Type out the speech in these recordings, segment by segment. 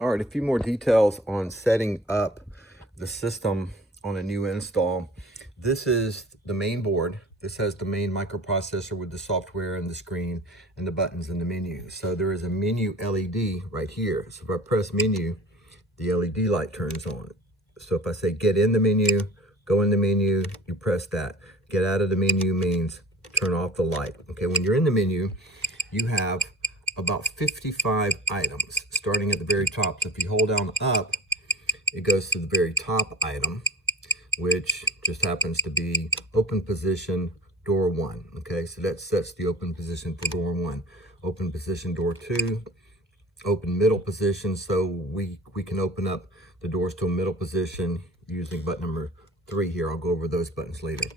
All right, a few more details on setting up the system on a new install. This is the main board. This has the main microprocessor with the software and the screen and the buttons and the menu. So there is a menu LED right here. So if I press menu, the LED light turns on. So if I say get in the menu, go in the menu, you press that. Get out of the menu means turn off the light. Okay, when you're in the menu, you have about 55 items starting at the very top. So if you hold down up, it goes to the very top item, which just happens to be open position door 1. Okay, so that sets the open position for door 1. Open position door 2, open middle position. So we can open up the doors to a middle position using button number 3 here. I'll go over those buttons later.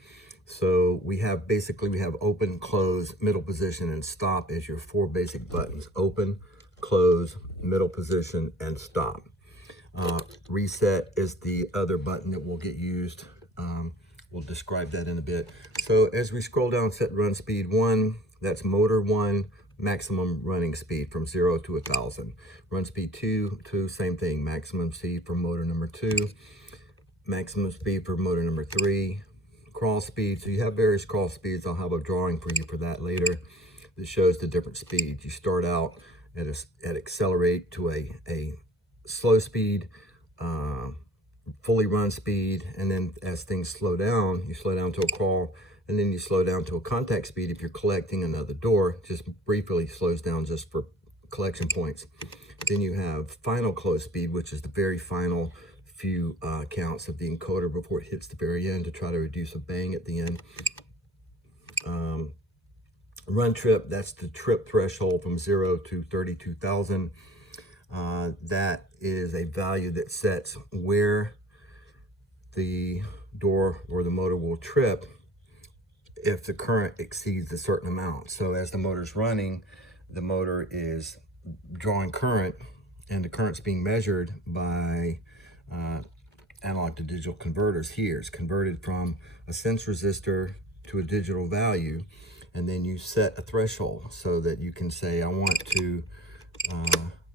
So we have open, close, middle position, and stop as your 4 basic buttons. Open, close, middle position, and stop. Reset is the other button that will get used. We'll describe that in a bit. So as we scroll down, set run speed 1, that's motor 1, maximum running speed from 0 to 1,000. Run speed 2, same thing, maximum speed for motor number 2, maximum speed for motor number 3. Crawl speed, so you have various crawl speeds. I'll have a drawing for you for that later that shows the different speeds. You start out at accelerate to a slow speed, fully run speed, and then as things slow down, you slow down to a crawl, and then you slow down to a contact speed. If you're collecting another door, just briefly slows down just for collection points. Then you have final close speed, which is the very final few counts of the encoder before it hits the very end to try to reduce a bang at the end. Run trip, that's the trip threshold from 0 to 32,000. That is a value that sets where the door or the motor will trip if the current exceeds a certain amount. So as the motor's running, the motor is drawing current, and the current's being measured by analog to digital converters. Here it's converted from a sense resistor to a digital value, and then you set a threshold so that you can say, I want to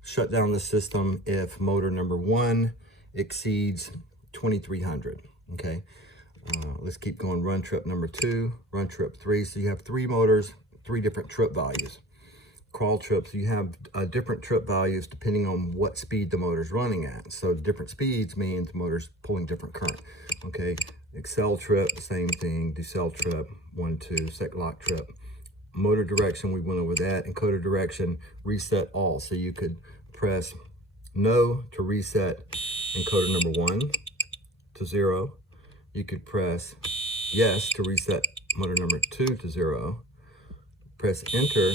shut down the system if motor number 1 exceeds 2300. Okay, let's keep going. Run trip number 2, run trip 3. So you have 3 motors, 3 different trip values. Crawl trips, you have different trip values depending on what speed the motor's running at. So different speeds means the motor's pulling different current. Okay, accel trip, same thing. Decel trip, 1, 2. Sec lock trip. Motor direction, we went over that. Encoder direction, reset all. So you could press no to reset encoder number 1 to 0. You could press yes to reset motor number 2 to 0. Press enter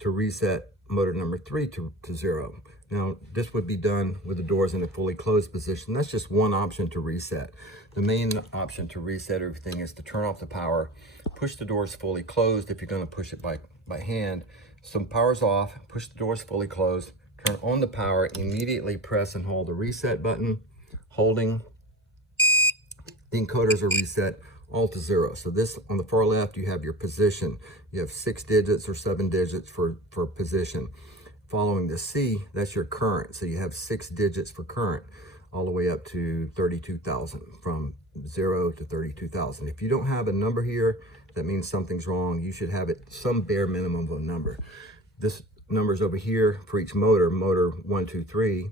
to reset motor number 3 to 0. Now, this would be done with the doors in a fully closed position. That's just one option to reset. The main option to reset everything is to turn off the power, push the doors fully closed if you're going to push it by hand. So power's off, push the doors fully closed, turn on the power, immediately press and hold the reset button, holding. The encoders are reset all to 0. So this, on the far left, you have your position. You have 6 digits or 7 digits for position. Following the C, that's your current. So you have 6 digits for current all the way up to 32,000, from 0 to 32,000. If you don't have a number here, that means something's wrong. You should have it some bare minimum of a number. This number's over here for each motor, motor 1, 2, 3.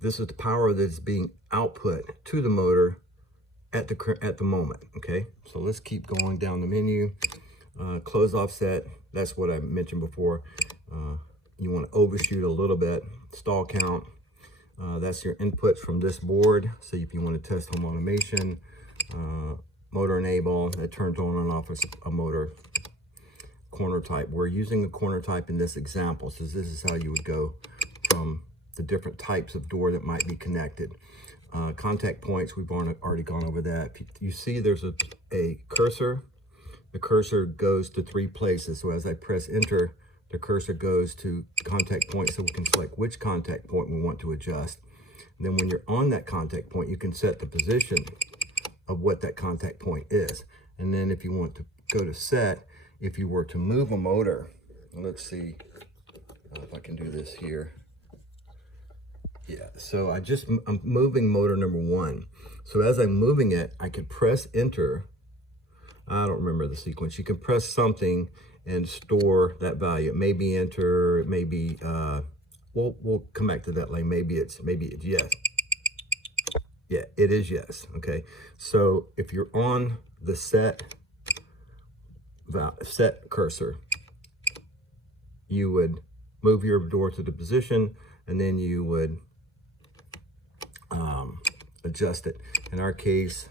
This is the power that's being output to the motor at the moment. Okay, so let's keep going down the menu. Close offset, that's what I mentioned before. You want to overshoot a little bit. Stall count, that's your inputs from this board. So if you want to test home automation, motor enable, that turns on and off a motor. Corner type, we're using the corner type in this example, so this is how you would go from the different types of door that might be connected. Contact points, we've already gone over that. You see there's a cursor. The cursor goes to 3 places. So as I press enter, the cursor goes to contact point, so we can select which contact point we want to adjust. And then when you're on that contact point, you can set the position of what that contact point is. And then if you want to go to set, if you were to move a motor, let's see if I can do this here. Yeah, so I'm moving motor number 1. So as I'm moving it, I could press enter. I don't remember the sequence. You can press something and store that value. It may be enter, it may be, we'll come back to that later. Maybe it's yes. Yeah, it is yes, okay. So if you're on the set cursor, you would move your door to the position, and then you would adjust it. In our case,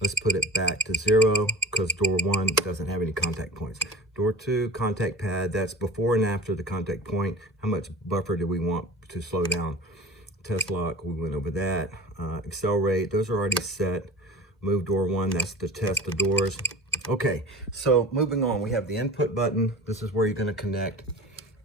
let's put it back to 0 because door 1 doesn't have any contact points. Door 2, contact pad, that's before and after the contact point. How much buffer do we want to slow down? Test lock, we went over that. Accelerate, those are already set. Move door 1, that's to test the doors. Okay, so moving on, we have the input button. This is where you're going to connect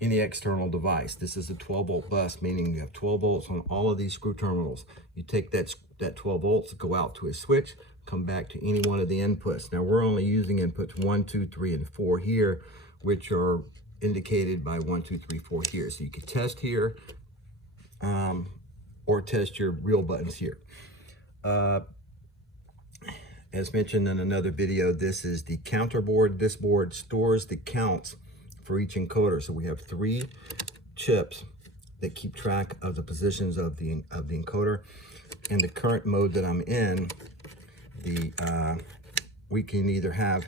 any external device. This is a 12-volt bus, meaning you have 12 volts on all of these screw terminals. You take that 12 volts, go out to a switch, come back to any one of the inputs. Now we're only using inputs 1, 2, 3, and 4 here, which are indicated by 1, 2, 3, 4 here. So you can test here, or test your real buttons here. As mentioned in another video, this is the counter board. This board stores the counts for each encoder. So we have 3 chips that keep track of the positions of the encoder. In the current mode that I'm in, we can either have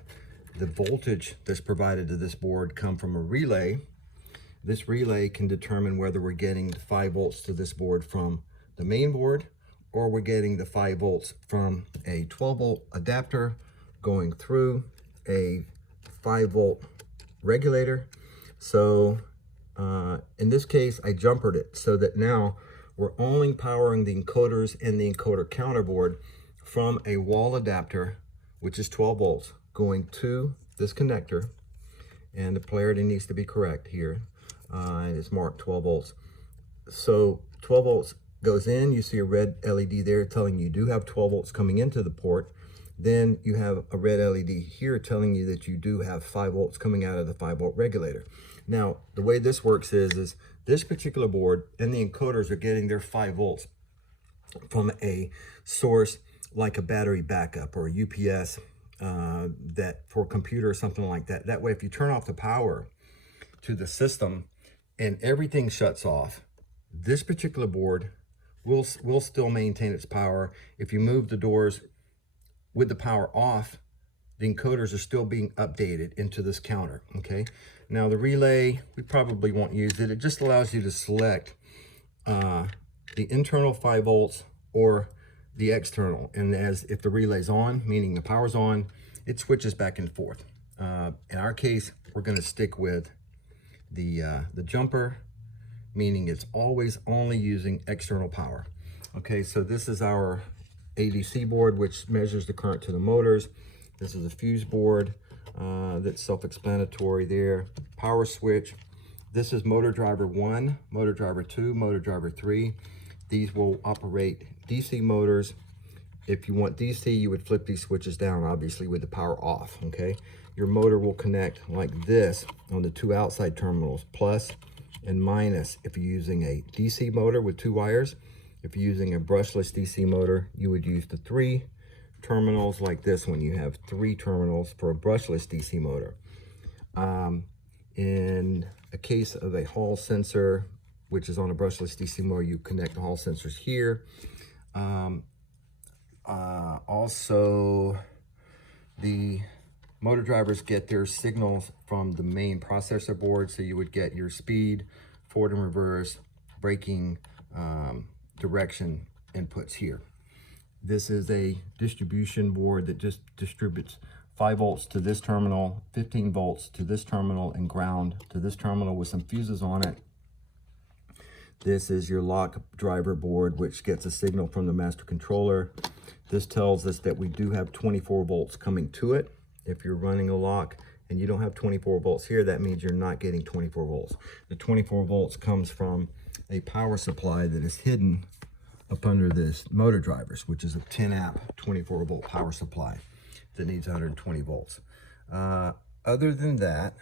the voltage that's provided to this board come from a relay. This relay can determine whether we're getting the 5 volts to this board from the main board, or we're getting the 5 volts from a 12-volt adapter going through a 5-volt regulator. So in this case, I jumpered it so that now we're only powering the encoders and the encoder counter board from a wall adapter, which is 12 volts, going to this connector. And the polarity needs to be correct here. And it's marked 12 volts. So 12 volts goes in, you see a red LED there telling you do have 12 volts coming into the port. Then you have a red LED here telling you that you do have 5 volts coming out of the 5-volt regulator. Now, the way this works is this particular board and the encoders are getting their 5 volts from a source like a battery backup or a UPS that for a computer or something like that. That way, if you turn off the power to the system and everything shuts off, this particular board will still maintain its power. If you move the doors with the power off, the encoders are still being updated into this counter, okay? Now the relay, we probably won't use it. It just allows you to select the internal 5 volts or the external. And if the relay's on, meaning the power's on, it switches back and forth. In our case, we're gonna stick with the jumper, meaning it's always only using external power. Okay, so this is our ADC board, which measures the current to the motors. This is a fuse board that's self-explanatory there. Power switch. This is motor driver 1, motor driver 2, motor driver 3. These will operate DC motors. If you want DC, you would flip these switches down, obviously, with the power off, okay? Your motor will connect like this on the 2 outside terminals, plus and minus if you're using a DC motor with 2 wires. If you're using a brushless DC motor, you would use the 3 terminals like this one. You have 3 terminals for a brushless DC motor. In a case of a hall sensor, which is on a brushless DC motor, you connect the hall sensors here. Also, the motor drivers get their signals from the main processor board, so you would get your speed, forward and reverse, braking, direction inputs here. This is a distribution board that just distributes 5 volts to this terminal, 15 volts to this terminal, and ground to this terminal with some fuses on it. This is your lock driver board, which gets a signal from the master controller. This tells us that we do have 24 volts coming to it. If you're running a lock and you don't have 24 volts here, that means you're not getting 24 volts. The 24 volts comes from a power supply that is hidden up under this motor drivers, which is a 10 amp 24 volt power supply that needs 120 volts. Other than that,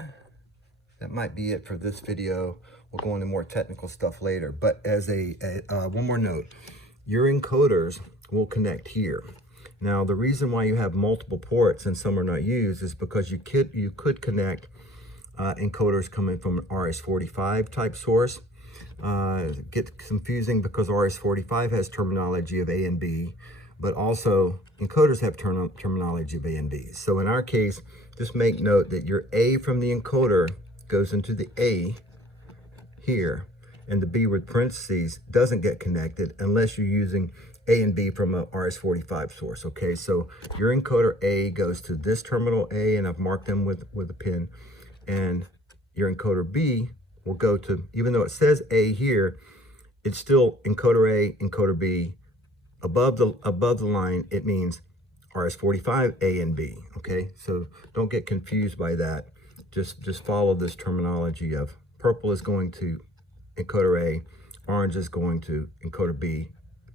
that might be it for this video. We'll go into more technical stuff later. But as one more note, your encoders will connect here. Now, the reason why you have multiple ports and some are not used is because you could connect encoders coming from an RS-45 type source. Gets confusing because RS-45 has terminology of A and B, but also encoders have terminology of A and B. So in our case, just make note that your A from the encoder goes into the A here, and the B with parentheses doesn't get connected unless you're using A and B from a RS-45 source, okay? So your encoder A goes to this terminal A, and I've marked them with a pin, and your encoder B will go to, even though it says A here, it's still encoder A, encoder B. Above the line, it means RS-45 A and B, okay? So don't get confused by that. Just follow this terminology of purple is going to encoder A, orange is going to encoder B,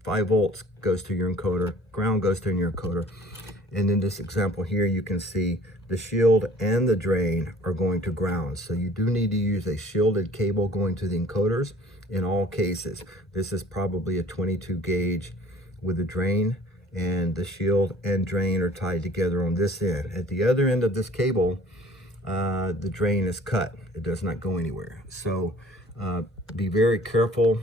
5 volts goes to your encoder, ground goes to your encoder. And in this example here, you can see the shield and the drain are going to ground. So you do need to use a shielded cable going to the encoders in all cases. This is probably a 22 gauge with the drain, and the shield and drain are tied together on this end. At the other end of this cable, the drain is cut. It does not go anywhere. So be very careful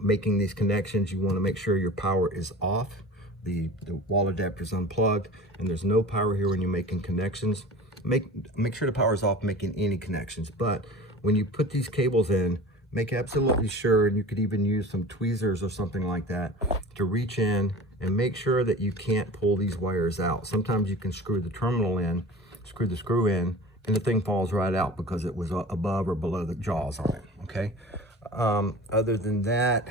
making these connections. You want to make sure your power is off. The wall adapter is unplugged, and there's no power here when you're making connections. Make sure the power is off making any connections. But when you put these cables in, make absolutely sure, and you could even use some tweezers or something like that to reach in and make sure that you can't pull these wires out. Sometimes you can screw the terminal in, screw the screw in, and the thing falls right out because it was above or below the jaws on it, okay? Other than that,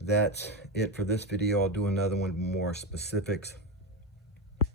that's it for this video. I'll do another one with more specifics.